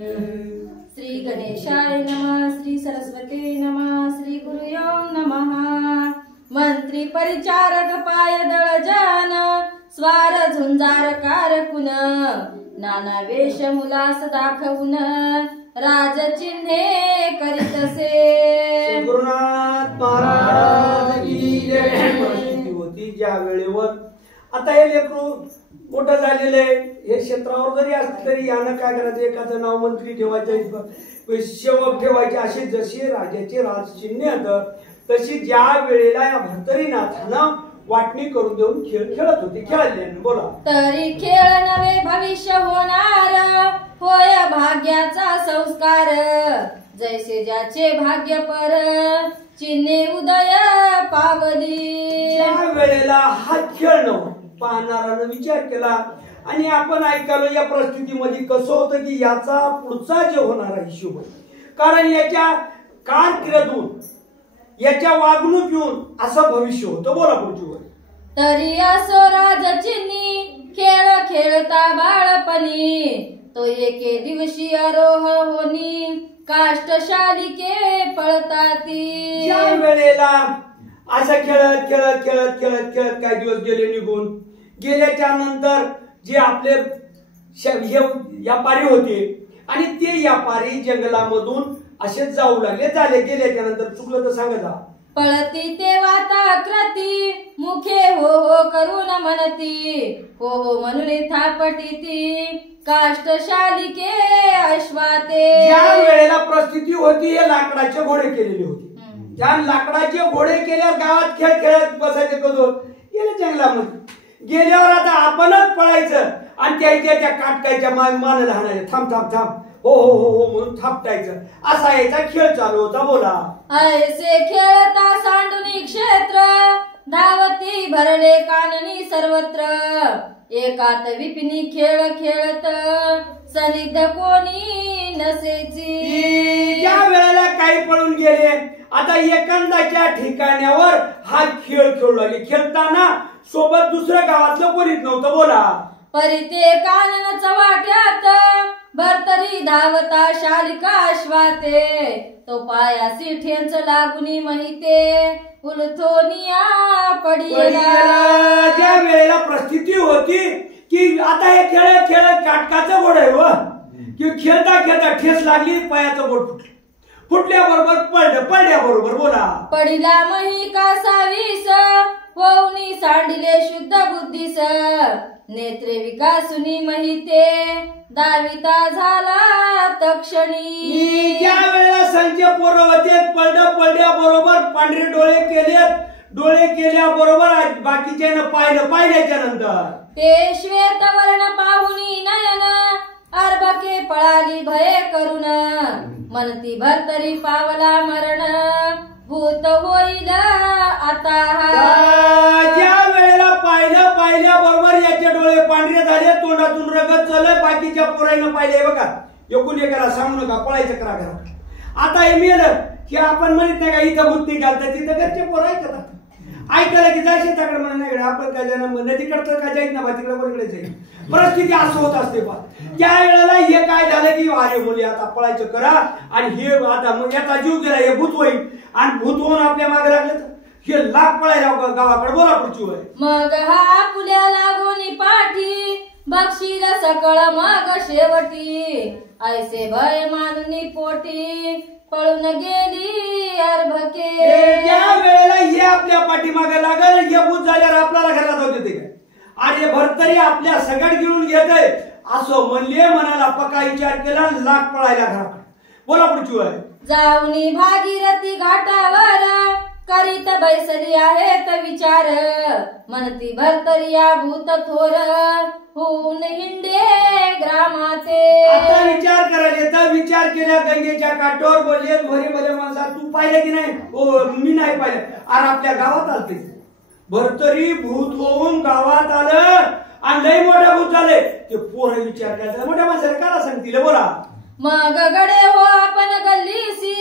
श्री गणेशाय नमः, श्री सरस्वती नमः, श्री गुरुयो नमः। मंत्री परिचारक पायदळ जान, स्वार झुंजार कारकुन, नाना वेश मुलास दाखवून, राजचिन्हे करीतसे। गुरुनाथ महाराज की जय। परिस्थिती होती ज्या वेळेवर आता हे लेकरू मोठं झालेले हे क्षेत्रावर जरी असलं तरी यानं काय करायचं, एखादं नाव मंत्री ठेवायचं, सेवक ठेवायचे, असे जसे राजाचे राजचिन्ह होतं तशी ज्या वेळेला या भर्तरीनाथानं वाटणी करून देऊन खेळ खेळत होते, खेळले। बोला। तरी खेळ नवे भविष्य होणार, होय भाग्याचा संस्कार, जैसे ज्याचे भाग्य पर, चिन्हे उदय पावली। ज्या वेळेला हा खेळ न पाहणारानं विचार केला आणि आपण ऐकालो या परिस्थितीमध्ये कसं होतं की याचा पुढचा जे होणारा हिशोब आहे, कारण याच्या कारकिर्दीतून याच्या वागणुकीतून असं भविष्य होतं। बोला पुढची वर। तरी असो राजचिन्ही खेळ खेळता बाळपणी, तो एके दिवशी आरोह होनी, काष्टशालिके पळताती। ज्या वेळेला असं खेळत खेळत खेळत खेळत खेळत काही दिवस गेले निघून, गेल्याच्या नंतर जे आपले व्यापारी होते आणि ते व्यापारी जंगलामधून असे जाऊ लागले, झाले गेल्याच्या नंतर चुकलं तर सांगा जा। पळती ते वाता कृती, मुखे हो हो करून म्हणती, हो हो म्हणून थापटीती, काष्टशालिके अश्वाते। ज्या वेळेला परिस्थिती होती हे लाकडाचे घोडे केलेले होते, त्या लाकडाचे घोडे केल्यावर गावात खेळ खेळत बसायचे, कसं गेले जंगलामध्ये, गेल्यावर आता आपणच पळायचं आणि त्या काटकायच्या मानाला हाणायचे, थांब थांब थांब, हो हो हो हो म्हणून थापटायचं, असा याचा खेळ चालू होता। बोला। ऐसे खेळता सांडुनी क्षेत्र, धावती भरले काननी सर्वत्र, एकात विपिनी खेळ खेळत, सनिग्ध कोणी नसेची। ज्या वेळेला काही पळून गेले, आता एखाद्याच्या ठिकाणावर हा खेळ खेळू लागले, खेळताना सोबत दुसऱ्या गावातलं कोणीच नव्हतं। बोला। परिते कानन चवाट्यात, भरतरी धावता शालिका अश्वाते, तो पायासी ठेंच लागुनी माहिते, उलथोनिया पडिला। ज्या वेळेला परिस्थिती होती की आता हे खेळत खेळत काटकाचं घोड आहे व की खेळता खेळता ठेस लागली, पायाचं बोट फुटलं, फुटल्याबरोबर पडल्याबरोबर बोला। पडिला मही कासावीस, होऊनी सांडिले शुद्ध बुद्धीस, नेत्रे विकासुनी महिते, दाविता झाला तक्षणी। ज्या वेळेला संजय पोरवतेत पडल्याबरोबर पांढरे डोळे केलेत, डोळे केल्याबरोबर बाकीच्यानं पाहिल्याच्या नंतर ते श्वेत वर्ण पाहुनी नयन, अर्भके पळाली भये करून, मनती भरतरी पावला मरण, भूत होईल आता। ज्या वेळेला पाहिल्याबरोबर याचे डोळे पांढरे झाले, तोंडातून रगत चाललं, बाकीच्या पोरांना पाहिले बघा, एकूण एकाला सांगू नका, पळायचं करा घरात। आता हे मेलं की आपण म्हणत नाही का इथं भूत निघालतं, तिथं घरचे पोरं ऐकतात, ऐकायला की जायचे त्याकडे म्हणून नाही, आपण काय जाणार नदीकडचं काय जायच ना, तिकडे कोणीकडे जाईल, परिस्थिती असं होत असते। पण त्या वेळेला हे काय झालं की अरे मुली आता पळायचं करा, आणि हे आता मग याचा जीव गेला, हे भूत होईल, आणि भूत होऊन आपल्या मागे लागले तर हे लाख पळायला गावाकडे। बोला पुढची होय। मग हा पुल्या लागोनी पाठी, बक्षील सकळ मग शेवटी, ऐसे भय माननी पोटी, पळून गेली अर्भके। ज्या वेळेला हे आपल्या पाठीमागे लागल, हे भूत झाल्यावर आपल्याला घरात जाऊ देते काय, अरे भरतरी आपल्या सगळ्यात घेऊन घेत आहे असं म्हणले, मनाला पक्का विचार केला, लाख पळायला घराकडे। बोला पुढची होय। जाऊनी भागीरथी घाटावर, करीत बैसली आहेत विचार, म्हणती भरतरी या भूत थोर, होऊन हिंडे ग्रामाते। आता विचार करायचे तर विचार केला, गंगेच्या काठावर बोलले, भरे भले माणसा तू पाहिलं की नाही, हो मी नाही पाहिलं, अरे आपल्या गावात आलते भरतरी भूत होऊन गावात आलं आणि लई मोठा भूत झाले, ते पोरं विचार करायचा मोठ्या माणसाला काला सांगतील। बोला। मग गडे हो आपण गल्लीसी,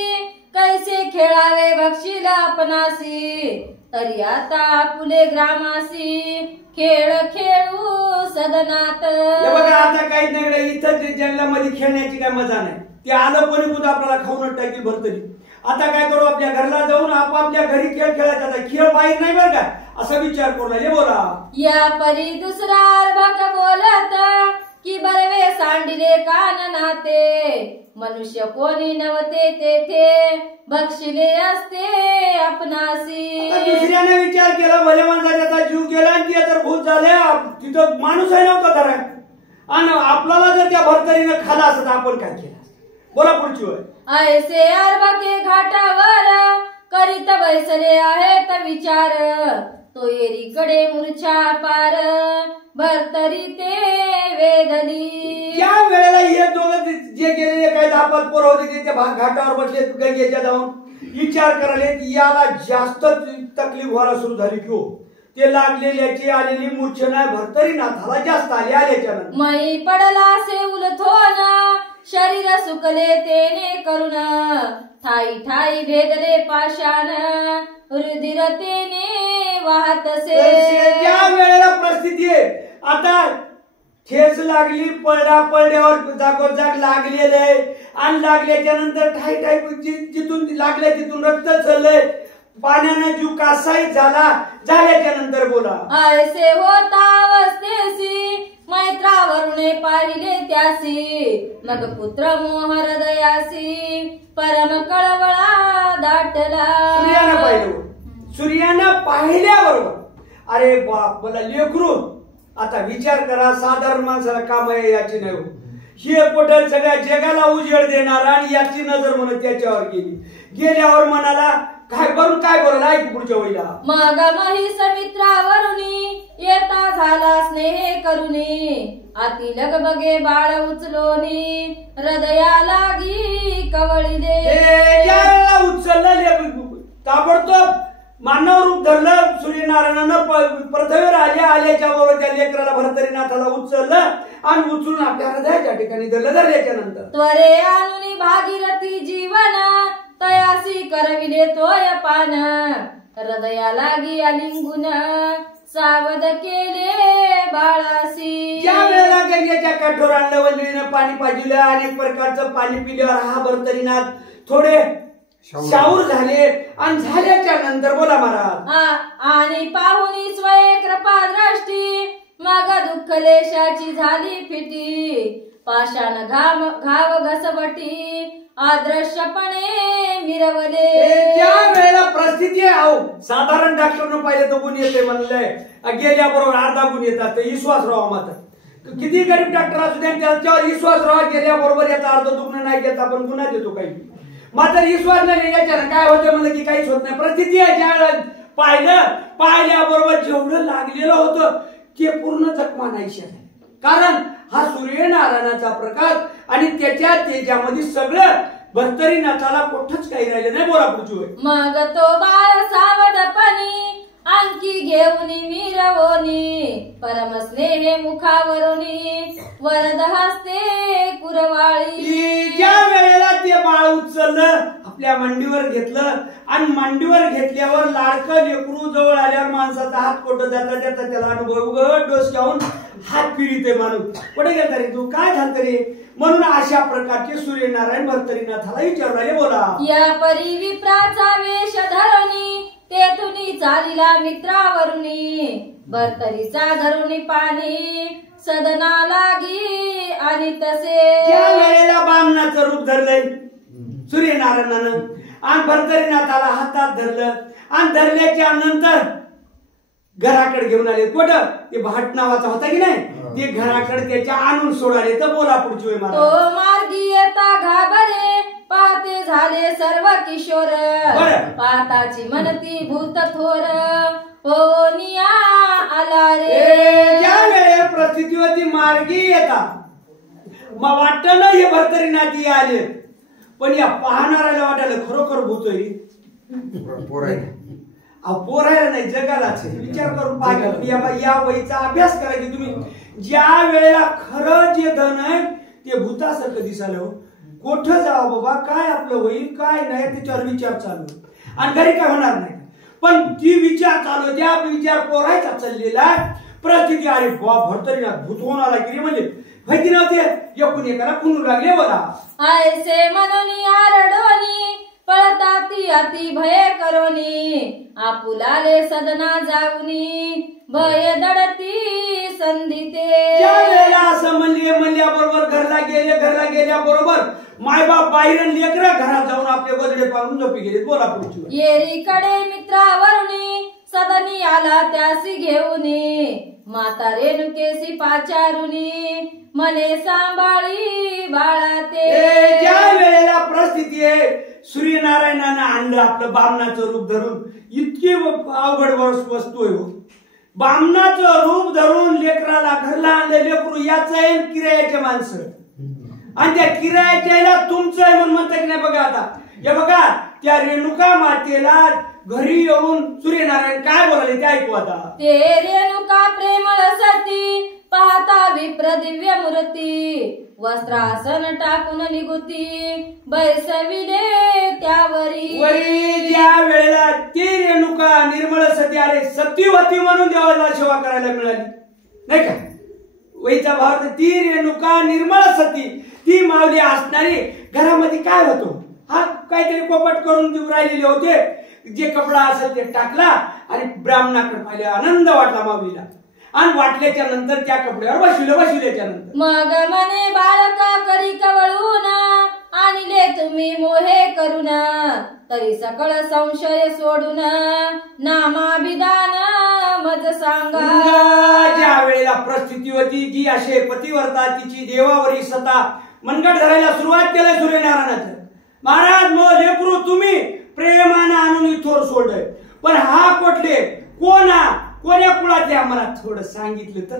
कैसे खेळावे बक्षीला आपणासी, तरी आता फुले ग्रामासी खेळ खेळू सदनात. हे बघा आता काहीच नाही इथं जंगलामध्ये खेळण्याची काय मजा नाही. ते आलं कोणी कुठं आपल्याला खाऊन टाकी भरतरी. आता काय करू आपल्या घरला जाऊन आपापल्या घरी खेळ खेळायचा. आता खेळ बाहेर नाही बरं का असा विचार करू लागले. बोला या परी दुसरा अर्भक बोलत की बरवे सांडिले कान नाते. मनुष्य कोणी नव्हते तेथे बक्षिले असते आपणासी. दुसऱ्याने विचार केला भले माणसाचा जीव गेला आणि ते तर भूत झाले तिथं माणूस आहे नव्हता धरा. आणि आपल्याला जर त्या भरतरीनं खाला असत आपण काय केलं. बोला पुढची वेळ. ऐसे अर्भके घाटावर करीत बैसले आहेत विचार. तो एरीकडे मूर्छा पार भरतरी ते वेदली. ज्या वेळेला हे दोघं जे गेलेले काही दापात पोरं होते ते त्या घाटावर बसले गंगेच्या जाऊन विचार करायले याला जास्त तकलीफ व्हायला सुरू झाली की हो. ते लागलेल्याची आलेली मूर्छना भरतरी नाथाला जास्त आल्याच्या नंतर मई पडला से उलथोन शरीर सुकले तेने करुण. ठाई ठाई भेदले पाषाण रुधिर तेने वाहतसे. ज्या वेळेला परिस्थिती आहे आता ठेस लागली पडल्यावर जागोजाग लागलेलं आहे आणि लागल्याच्या नंतर ठाई ठाई जिथून लागले तिथून रक्त चाललंय. पाण्यानं जीव कासाही झाल्याच्या नंतर बोला. ऐसे होता अवस्थेसी मैत्रावरुणे पाहिले त्यासी. मग पुत्र मोह हृदयासी परम कळवळा दाटला. सूर्यानं पाहिल्याबरोबर अरे बाप मला लेकरू. आता विचार करा साधारण माणसाला काम आहे याची नाही. हे कुठं सगळ्या जगाला उजेड देणार आणि याची नजर म्हणून त्याच्यावर गेल्यावर म्हणाला काय करून काय बोलायला ऐक पुढच्या वेळेला. मग महिष मित्रावरुनी येता झाला स्नेह करुनी. आती लगबगे बाळ उचलोनी हृदया लागी कवळीले. ज्यावेळेला उचललं ताबडतोब मानव रूप धरलं सूर्यनारायणानं पृथ्वीवर आल्याच्या बरोबर त्या लेकराला भरतरीनाथाला उचललं आणि उचलून आपल्या हृदयाच्या ठिकाणी धरल्याच्या नंतर त्वरे आणून भागीरथी जीवन तयासी करविले तोय पान. हृदया लागी अलिंगुन सावध केले बाळासी. ज्या वेळेला गंगेच्या काठोर आणलं वल्लीनं पाणी पाजिलं अनेक प्रकारचं पाणी पिल्यावर हा भरतरीनाथ थोडे शाऊर झाले आणि झाल्याच्या नंतर बोला महाराज. आणि पाहुनी स्वय कृपा दृष्टी मग दुःख लेशाची झाली फिटी. पाषाण घाव घसबटी अदृश्यपणे मिरवले. ज्या वेळेला परिस्थिती आहे साधारण डॉक्टरनं पाहिलं तर गुण येते म्हणलंय गेल्याबरोबर अर्धा गुण येतात. विश्वासराव मात्र किती गरीब डॉक्टर असू द्या त्याच्यावर विश्वासराव गेल्याबरोबर याचा अर्ध दुखणं नाही घेत आपण गुन्हा देतो काही. मात्र विश्वास नाही याच्यानं काय होतं म्हणलं की काहीच होत नाही. परिस्थिती आहे ज्या वेळेला पाहिल्याबरोबर जेवढं लागलेलं होतं ते पूर्ण जखमा नाहीशी आहे. कारण हा सूर्यनारायणाचा प्रकाश आणि त्याच्या तेजामध्ये सगळं भरतरीनाथाला कुठंच काही राहिलं नाही. बोला पुढची. मग तो बाळ सावधपणी आणखी घेऊन मिरवोनी परम स्नेह मुखावरुनी वरद हस्ते कुरवाळी. ज्या वेळेला ते बाळ उचललं आपल्या मांडीवर घेतलं आणि मांडीवर घेतल्यावर लाडकं लेकरू जवळ आल्यावर माणसाचा हात कोटं जाता त्याचा त्याला अनुभव डोस घेऊन हात फिरिते माणूस. कुठे गेलता रे तू काय झालं रे म्हणून अशा प्रकारचे सूर्यनारायण भरतरीनाथाला विचारू राहिले. बोला. या परी विप्राचा वेश धरणी तेथुनी चालिला मित्रावरुनी. भरतरीचा धरुनी पाणी सदना लागी आणि तसे. ज्या वेळेला बामणाचं रूप धरलंय सूर्यनारायणानं आणि भरतरीनाथाला हातात धरलं आणि धरल्याच्या नंतर घराकडे घेऊन आले. कुठं ते भाट नावाचा होता की नाही ते घराकडे त्याच्या आणून सोडाले. तर बोला पुढची वेळ. तो मार्गी येता घाबरे पाहते झाले सर्व किशोर. पाहताची म्हणती भूत थोर होनिया आला रे. ज्या वेळेला परिस्थितीवरती मार्गी येतात मग वाटलं हे भरतरीनाथी आले पण या पाहणाऱ्याला वाटायला खरोखर भूत पोरायला नाही जगालाच. विचार करून पाहिजे या वयीचा अभ्यास करा की तुम्ही ज्या वेळेला खरं जे धन आहे ते भूतासारखं दिसायला हो. कुठं जावं बाबा काय आपलं होईल काय नाही त्याच्यावर विचार चालू आणि घरी काय होणार नाही. पण ती विचार चालू त्या विचार पोरायचा चाललेला परिस्थिती अरे बाप भरतरीला भूत होऊन आला की म्हणजे माहिती नव्हते एकूण एकाला खुनू लागले बघा. ऐसे म्हणून आरडोनी पळता ती अति भय करोनी आपुलाले सदना जाऊनी भय दडती संधीते. त्या वेळेला असं म्हणल्याबरोबर घरला गेल्याबरोबर मायबाप बाहेर लेकर घरात जाऊन आपले बदडे पाहून झोपी गेले. बोला पुढची. येरीकडे मित्रावरुनी सदनी आला त्यासी घेऊनी माता रेणुकेसी पाचारुनी मने सांभाळी बाळा ते. ज्या वेळेला परिस्थिती आहे सूर्यनारायणानं आणलं आपलं बामणाचं रूप धरून इतकी अवघड वस्तू आहे. बामणाचं रूप धरून लेकराला घरला आणलं लेकरू याचं आहे किरायाचे माणसं आणि त्या किरायाच्या तुमचं आहे म्हणून म्हणता की नाही. बघा आता हे बघा त्या रेणुका मातेला घरी येऊन सूर्यनारायण काय बोलाले ते ऐकू आता. ते रेणुका प्रेमळ सती पाहता विप्र दिव्य मूर्ती वस्त्रासन टाकून निघुती बैसविले त्यावरी. त्या वेळेला ती रेणुका निर्मळ सती अरे सती होती म्हणून देवाला सेवा करायला मिळाली नाही का. वैचा भाव ती रेणुका निर्मळ सती ती माऊली असणारी घरामध्ये काय होतो हा काहीतरी पोपट करून राहिलेले होते. जे कपडा असेल ते टाकला आणि ब्राह्मणाकडे पाहिले आनंद वाटला माऊलीला आणि वाटल्याच्या नंतर त्या कपड्यावर बसविल्याच्या नंतर मग मने बाळका करी कवळून आणले तुम्ही मोहे करून तरी सकळ संशय सोडून नामाभिधान मज सांगा. ज्या वेळेला परिस्थिती होती जी असे पतिव्रता तिची देवावरी सता मनगट धरायला सुरुवात केली सूर्यनारायणाचं. महाराज मग लेकरू तुम्ही प्रेमानं आणून थोर सोडलंय पण हा कोठले कोण्या कुळातले आम्हाला थोडं सांगितलं तर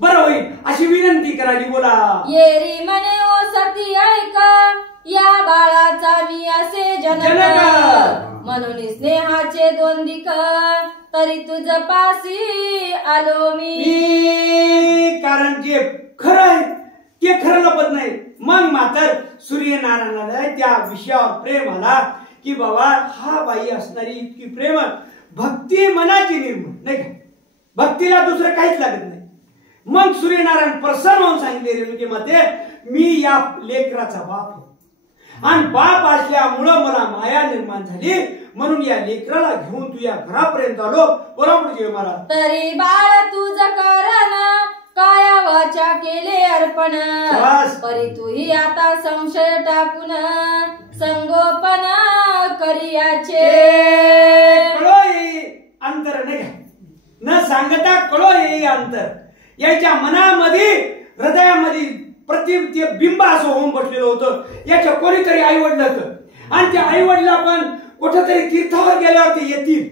बरं होईल अशी विनंती करायली. बोला. येरी म्हणे ओ सती ऐका या बाळाचा मी असे जनक म्हणून स्नेहाचे दोन दिक तरी तुझ पासी आलो मी. कारण जे खरं आहे ते खरं लपत नाही. मग मात्र सूर्यनारायणाला त्या विषयावर प्रेम आला की बाबा हा बाई असणारी इतकी प्रेम भक्ती मनाची निर्मळ नाही का. भक्तीला दुसरं काहीच लागत नाही. मग सूर्यनारायण प्रसन्न होऊन सांगितले रेणुके माते मी या लेकराचा बाप आणि बाप असल्यामुळं मला माया निर्माण झाली म्हणून या लेकराला घेऊन तू या घरापर्यंत आलो. बरोबर जे मला तरी बाळ तुझ कारण काया वाचा केले अर्पण परी तुही आता संशय टाकून संगोपन करियाचे. कळो येई अंतर नाही न सांगता कळो येई अंतर. याच्या मनामध्ये हृदयामध्ये प्रतिम ते बिंब असं होऊन बसलेलं होतं. याच्या कोणीतरी आई वडील आणि त्या आई वडिला पण कुठेतरी तीर्थावर गेल्यावर ते येतील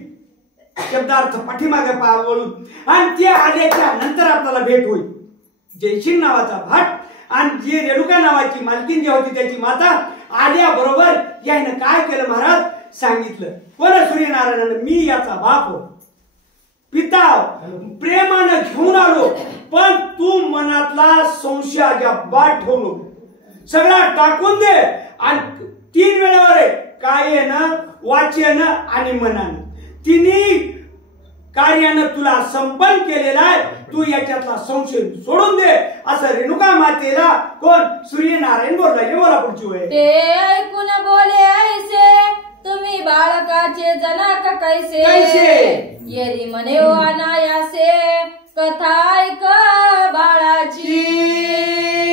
शब्दार्थ पाठीमागे वळून आणि ते आल्याच्या नंतर आपल्याला भेट होईल. जयसिंग नावाचा भाट आणि जी रेणुका नावाची मालकीन जी होती त्याची माता आल्याबरोबर याने काय केलं महाराज सांगितलं. कोण सूर्यनारायणानं मी याचा बाप पिता प्रेमानं घेऊन आलो पण तू मनातला संशय अजिबात ठेवलो सगळा टाकून दे आणि 3 वेळेवर कायेनं वाचेनं आणि मनानं तिन्ही कार्यानं तुला संपन्न केलेला आहे. तू याच्यातला संशय सोडून दे असं रेणुका मातेला कोण सूर्यनारायण बोलला. बोला पुढची वेळ. ते ऐकून बोले ऐसे तुम्ही बाळकाचे जनक कैसे येरी म्हणे ओ अनायासे कथा ऐक बाळाची.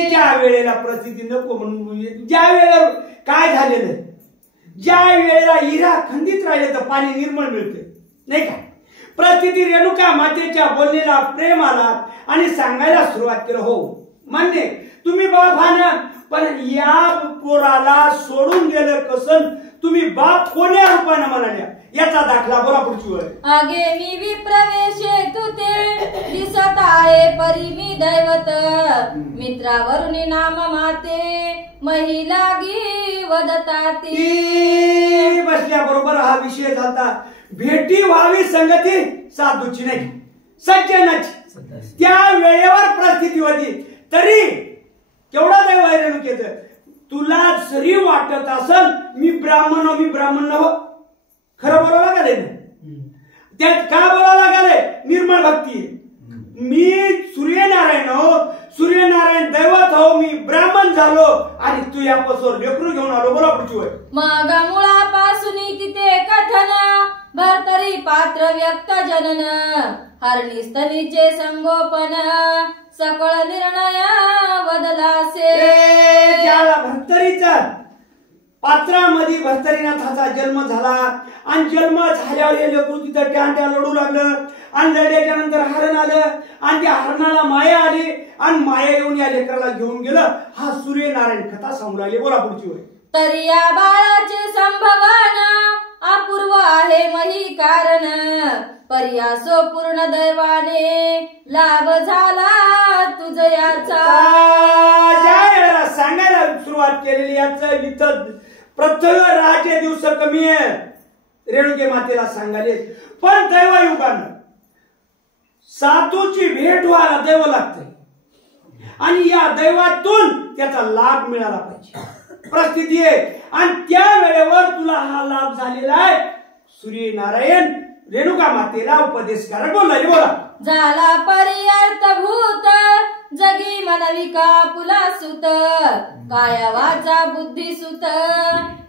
ज्या वेळेला प्रसिद्धी नको म्हणून ज्या वेळेला काय झालेलं ज्या वेळेला हिरा खंडित राहिले तर पाणी निर्मळ मिळते नाही का. प्रतिती रेणुका मातेच्या बोललेला प्रेम आला आणि सांगायला सुरुवात केलं हो मान्य तुम्ही बाप आना पण या पोराला सोडून गेलं कसं तुम्ही बाप कोण्या रूपानं म्हणाल्या याचा दाखला. बोला पुढची वेळ. आगे मी विप्रवेशे तुते दिसत आहे परी मी दैवत मित्रावरून नाम माते महिलागी वदताती. बसल्याबरोबर हा विषय झाला. भेटी व्हावी संगती साधूची नाही सज्जनाची. त्या वेळेवर परिस्थिती होती तरी केवढा दैव आहे रेणुकेचं. तुला जरी वाटत असल मी ब्राह्मण हो खरं बोलावं का नाही त्यात का बोलायला लागले? निर्मळ भक्ती आहे. मी सूर्यनारायण हो, सूर्यनारायण दैवत हो, मी ब्राह्मण झालो आणि तू यापासून लेकरू घेऊन आलो. बोला पुढची वय. मग मुळापासून तिथे कथन भरतरी पात्र व्यक्त जनन हरणी स्तनीचे संगोपन सकळ निर्णय बदलासे. ज्याला भर्तरीचा पात्रामध्ये भर्तरीनाथाचा जन्म झाला आणि जन्म झाल्यावर हे लेकरू तिथं ट्या लढू लागलं आणि लढ्याच्या नंतर हरण आलं आणि त्या हरणाला माया आली आणि माया येऊन या लेकराला घेऊन गेलं. हा सूर्यनारायण कथा सांगू लागले. बोला पुढची वय. तरी या बाळाचे संभवन अपूर्व आहे मही कारण पर्यासो पूर्ण दैवाने लाभ झाला तुझ याचा. ज्या वेळेला सांगायला सुरुवात केलेली याचं इथं प्रत्येक राहायचे दिवस कमी आहे. रेणुके मातेला सांगाले पण दैवयुगानं साधूची भेट व्हायला दैव लागते आणि या दैवातून त्याचा लाभ मिळाला पाहिजे. परिस्थिती आहे आणि त्या वेळेवर तुला हा लाभ झालेला आहे. सूर्यनारायण रेणुका मातेला उपदेशकारक बोलला. बोला. झाला पर्यर्थ भूत जगी मनविका पुला सुत काया वाचा बुद्धी सुत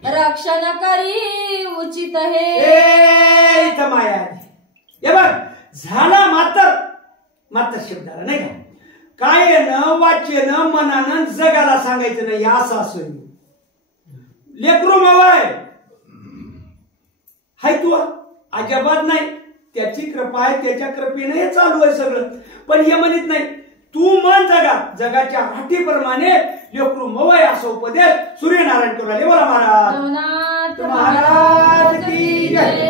रक्षण करी उचित हे. इथं माया हे बघ झाला मात्र शब्द आला नाही का? कायेनं वाचेनं मनानं जगाला सांगायचं नाही असं असं लेकरू मावाय हाय तू अजिबात नाही. त्याची कृपा आहे, त्याच्या कृपेने हे चालू आहे सगळं. पण हे म्हणत नाही तू मन जगाच्या हाटीप्रमाणे लेकरू मवाय असं उपदेश सूर्यनारायण करू लागले. बोला महाराज. नवनाथ महाराज की जय.